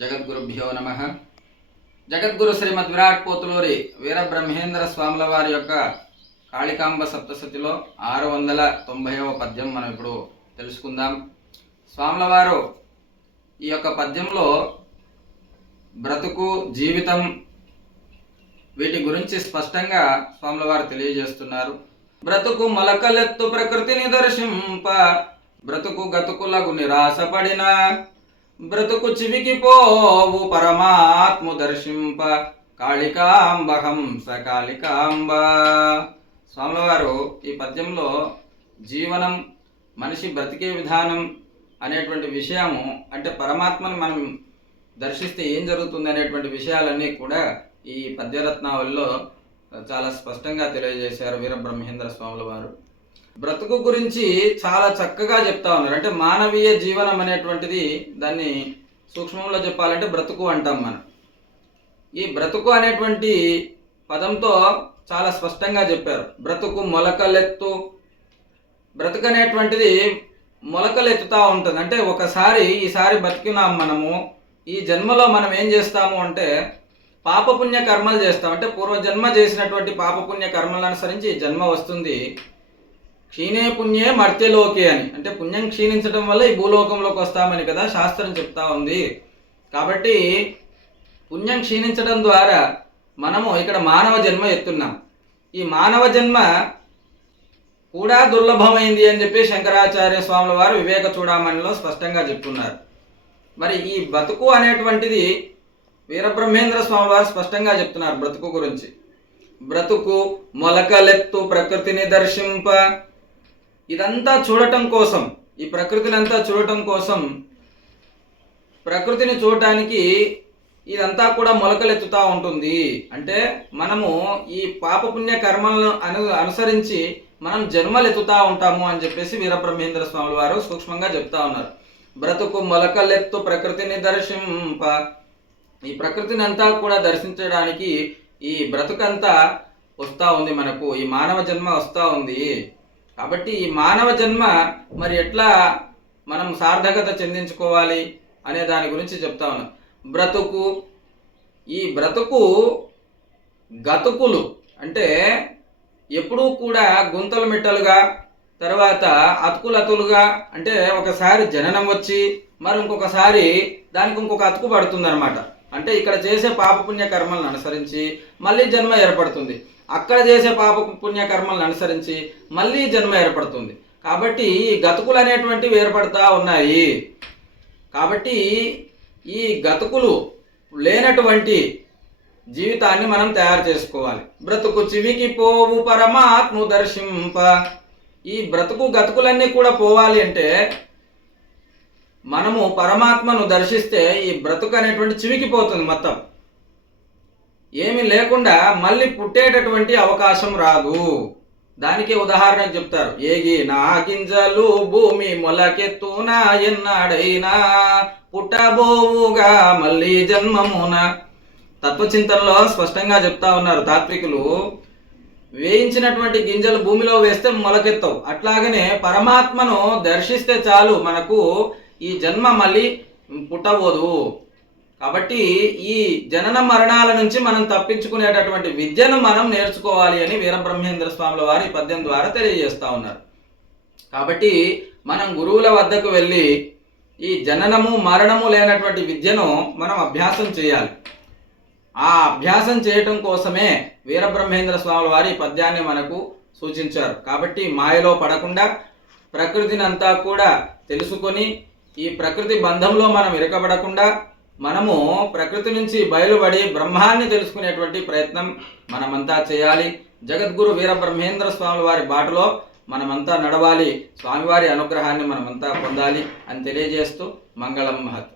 జగద్గురుభ్యో నమ. జగద్గురు శ్రీమద్ విరాట్ పోతులూరి వీరబ్రహ్మేంద్ర స్వాముల వారి యొక్క కాళికాంబ సప్తశతిలో 690వ పద్యం మనం ఇప్పుడు తెలుసుకుందాం. స్వాముల వారు ఈ యొక్క పద్యంలో బ్రతుకు, జీవితం వీటి గురించి స్పష్టంగా స్వాముల వారు తెలియజేస్తున్నారు. బ్రతుకు మొలకలెత్తు ప్రకృతిని దర్శింప, బ్రతుకు గతుకులకు నిరాశపడిన, బ్రతుకు చివికి పోవు పరమాత్ము దర్శింప, కాళికాంబ హంస కాళికాంబ. స్వాముల వారు ఈ పద్యంలో జీవనం, మనిషి బ్రతికే విధానం అనేటువంటి విషయము, అంటే పరమాత్మను మనం దర్శిస్తే ఏం జరుగుతుంది అనేటువంటి విషయాలన్నీ కూడా ఈ పద్యరత్నావళిలో చాలా స్పష్టంగా తెలియజేశారు వీరబ్రహ్మేంద్ర స్వాముల వారు. బ్రతుకు గురించి చాలా చక్కగా చెప్తా ఉన్నారు. అంటే మానవీయ జీవనం అనేటువంటిది, దాన్ని సూక్ష్మంలో చెప్పాలంటే బ్రతుకు అంటాం మనం. ఈ బ్రతుకు అనేటువంటి పదంతో చాలా స్పష్టంగా చెప్పారు. బ్రతుకు మొలకలెత్తు, బ్రతుకు అనేటువంటిది మొలకలెత్తుతూ ఉంటుంది. అంటే ఈసారి బతికినాం మనము, ఈ జన్మలో మనం ఏం చేస్తాము అంటే పాపపుణ్య కర్మలు చేస్తాం. అంటే పూర్వజన్మ చేసినటువంటి పాపపుణ్య కర్మలను అనుసరించి జన్మ వస్తుంది. క్షీణే పుణ్యే మర్త్యలోకే అని, అంటే పుణ్యం క్షీణించడం వల్ల ఈ భూలోకంలోకి వస్తామని కదా శాస్త్రం చెప్తా ఉంది. కాబట్టి పుణ్యం క్షీణించడం ద్వారా మనము ఇక్కడ మానవ జన్మ ఎత్తున్నాం. ఈ మానవ జన్మ కూడా దుర్లభమైంది అని చెప్పి శంకరాచార్య స్వాముల వారు వివేక చూడామణిలో స్పష్టంగా చెప్తున్నారు. మరి ఈ బ్రతుకు అనేటువంటిది వీరబ్రహ్మేంద్ర స్వామి వారు స్పష్టంగా చెప్తున్నారు బ్రతుకు గురించి. బ్రతుకు మొలకలెత్తు ప్రకృతిని దర్శింప, ఇదంతా చూడటం కోసం, ఈ ప్రకృతిని అంతా చూడటం కోసం, ప్రకృతిని చూడటానికి ఇదంతా కూడా మొలకలెత్తుతూ ఉంటుంది. అంటే మనము ఈ పాపపుణ్య కర్మలను అనుసరించి మనం జన్మలెత్తుతూ ఉంటాము అని చెప్పేసి వీరబ్రహ్మేంద్ర స్వాముల వారు సూక్ష్మంగా చెప్తా ఉన్నారు. బ్రతుకు మొలకలెత్తు ప్రకృతిని దర్శింప, ఈ ప్రకృతిని అంతా కూడా దర్శించడానికి ఈ బ్రతుకంతా వస్తూ ఉంది, మనకు ఈ మానవ జన్మ వస్తూ ఉంది. కాబట్టి ఈ మానవ జన్మ మరి ఎట్లా మనం సార్థకత చెందించుకోవాలి అనే దాని గురించి చెప్తా ఉన్నాం. బ్రతుకు, ఈ బ్రతుకు గతుకులు అంటే ఎప్పుడూ కూడా గుంతలు మిట్టలుగా, తర్వాత అతుకులతులుగా, అంటే ఒకసారి జననం వచ్చి మరి ఇంకొకసారి దానికి ఇంకొక అతుకు పడుతుంది అనమాట. అంటే ఇక్కడ చేసే పాపపుణ్య కర్మలను అనుసరించి మళ్ళీ జన్మ ఏర్పడుతుంది, అక్కడ చేసే పాపపుణ్య కర్మలను అనుసరించి మళ్ళీ జన్మ ఏర్పడుతుంది. కాబట్టి ఈ గతుకులు అనేటువంటివి ఏర్పడతా ఉన్నాయి. కాబట్టి ఈ గతుకులు లేనటువంటి జీవితాన్ని మనం తయారు చేసుకోవాలి. బ్రతుకు చివికి పోవు పరమాత్ము దర్శింప, ఈ బ్రతుకు గతుకులన్నీ కూడా పోవాలి అంటే మనము పరమాత్మను దర్శిస్తే ఈ బ్రతుకు అనేటువంటి చివికిపోతుంది, మొత్తం ఏమీ లేకుండా మళ్ళీ పుట్టేటటువంటి అవకాశం రాదు. దానికి ఉదాహరణ చెప్తారు. ఏగి నా గింజలు భూమి మొలకెత్తునా ఎన్నాడైనా, పుట్టబోవుగా మళ్ళీ జన్మమున. తత్వచింతనలో స్పష్టంగా చెప్తా ఉన్నారు తాత్వికులు. వేయించినటువంటి గింజలు భూమిలో వేస్తే మొలకెత్తవు, అట్లాగనే పరమాత్మను దర్శిస్తే చాలు మనకు ఈ జన్మ మళ్ళీ పుట్టబోదు. కాబట్టి ఈ జనన మరణాల నుంచి మనం తప్పించుకునేటటువంటి విద్యను మనం నేర్చుకోవాలి అని వీరబ్రహ్మేంద్ర స్వాముల వారు ఈ పద్యం ద్వారా తెలియజేస్తూ ఉన్నారు. కాబట్టి మనం గురువుల వద్దకు వెళ్ళి ఈ జననము మరణము లేనటువంటి విద్యను మనం అభ్యాసం చేయాలి. ఆ అభ్యాసం చేయటం కోసమే వీరబ్రహ్మేంద్ర స్వాముల వారు ఈ పద్యాన్ని మనకు సూచించారు. కాబట్టి మాయలో పడకుండా ప్రకృతిని అంతా కూడా తెలుసుకొని ఈ ప్రకృతి బంధంలో మనం ఇరకబడకుండా మనము ప్రకృతి నుంచి బయలుపడి బ్రహ్మాన్ని తెలుసుకునేటువంటి ప్రయత్నం మనమంతా చేయాలి. జగద్గురు వీరబ్రహ్మేంద్ర స్వాముల వారి బాటలో మనమంతా నడవాలి. స్వామివారి అనుగ్రహాన్ని మనమంతా పొందాలి అని తెలియజేస్తూ మంగళం మహత్.